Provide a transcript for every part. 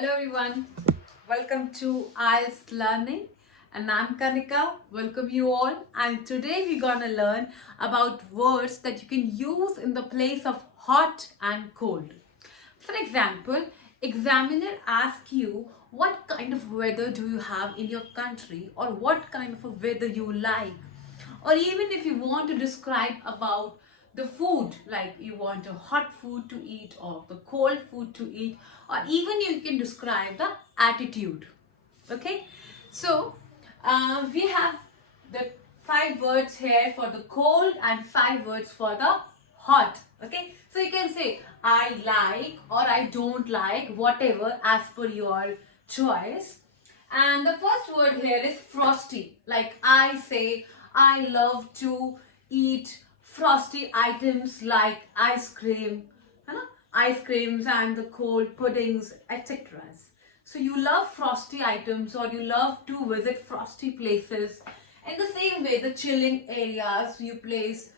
Hello everyone, welcome to IELTS Learning and I'm Kanika. Welcome you all, and today we're gonna learn about words that you can use in the place of hot and cold. For example, examiner asks you what kind of weather do you have in your country or what kind of a weather you like, or even if you want to describe about the food, like you want a hot food to eat or the cold food to eat, or even you can describe the attitude. Okay, so we have the 5 words here for the cold and 5 words for the hot. Okay, so you can say I like or I don't like, whatever as per your choice. And the first word here is frosty. Like I say, I love to eat frosty items like ice cream, ice creams and the cold puddings, etc. So you love frosty items or you love to visit frosty places. In the same way, the chilling areas you place,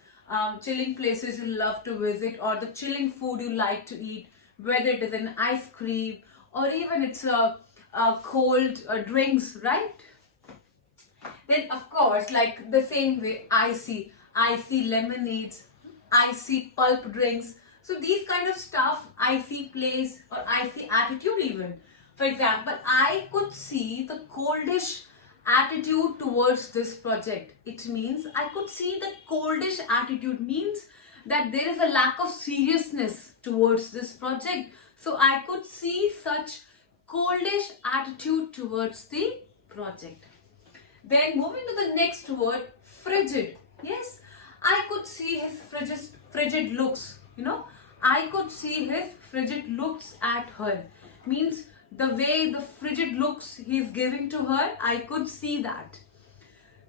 chilling places you love to visit, or the chilling food you like to eat, whether it is an ice cream or even it's a cold drinks, right? Then of course, like the same way, icy lemonades, icy pulp drinks. So these kind of stuff, icy place or icy attitude even. For example, I could see the coldish attitude towards this project. It means I could see the coldish attitude means that there is a lack of seriousness towards this project. So I could see such coldish attitude towards the project. Then moving to the next word, frigid. Yes, I could see his frigid looks. I could see his frigid looks at her. Means the way the frigid looks he's giving to her, I could see that.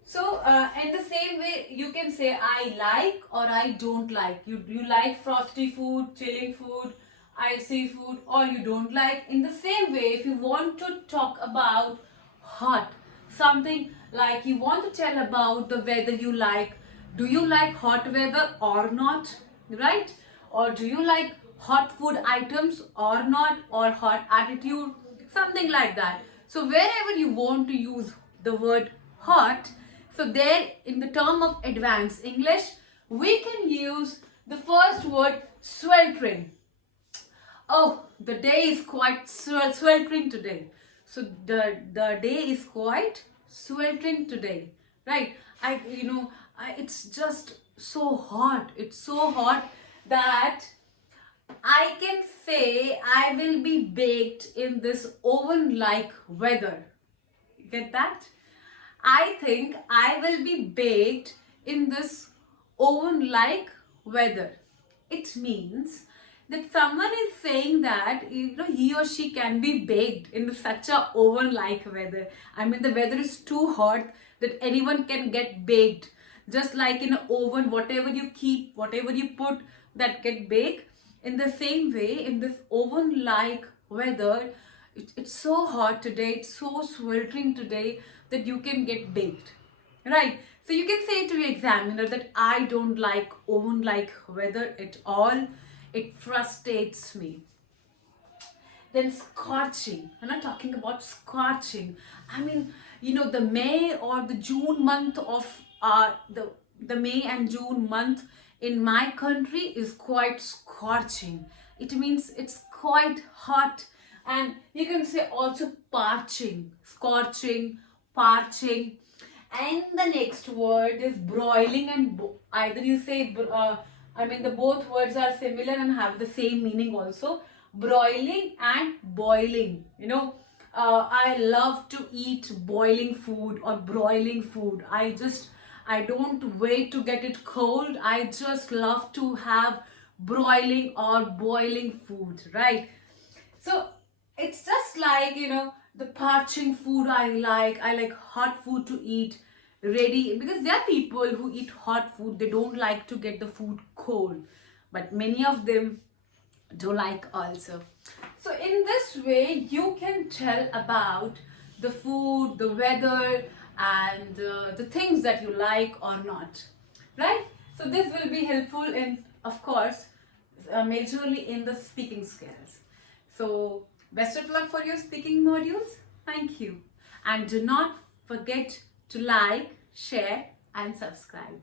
So, in the same way, you can say I like or I don't like. You like frosty food, chilling food, icy food, or you don't like. In the same way, if you want to talk about hot, something like you want to tell about the weather you like. Do you like hot weather or not? Right? Or do you like hot food items or not? Or hot attitude? Something like that. So, wherever you want to use the word hot, so there in the term of advanced English, we can use the first word sweltering. Oh, the day is quite sweltering today. So the day is quite sweltering today, right? It's just so hot. It's so hot that I can say I will be baked in this oven-like weather. You get that? I think I will be baked in this oven-like weather. It means that someone is saying that he or she can be baked in such a oven-like weather. I mean, the weather is too hot that anyone can get baked. Just like in an oven, whatever you keep, whatever you put, that get baked. In the same way, in this oven-like weather, it's so hot today, it's so sweltering today that you can get baked, right? So you can say to your examiner that I don't like oven-like weather at all. It frustrates me. Then scorching. I'm not talking about scorching. I mean, the May or the June month of the May and June month in my country is quite scorching. It means it's quite hot. And you can say also parching, scorching, parching. And the next word is broiling, and either you say, the both words are similar and have the same meaning also. Broiling and boiling. I love to eat boiling food or broiling food. I don't wait to get it cold. I just love to have broiling or boiling food, right? So it's just like, the parching food I like. I like hot food to eat ready, because there are people who eat hot food. They don't like to get the food cold. But many of them do like also. So in this way, you can tell about the food, the weather, and the things that you like or not, right? So this will be helpful in, of course, majorly in the speaking skills. So Best of luck for your speaking modules. Thank you. And do not forget to like, share and subscribe.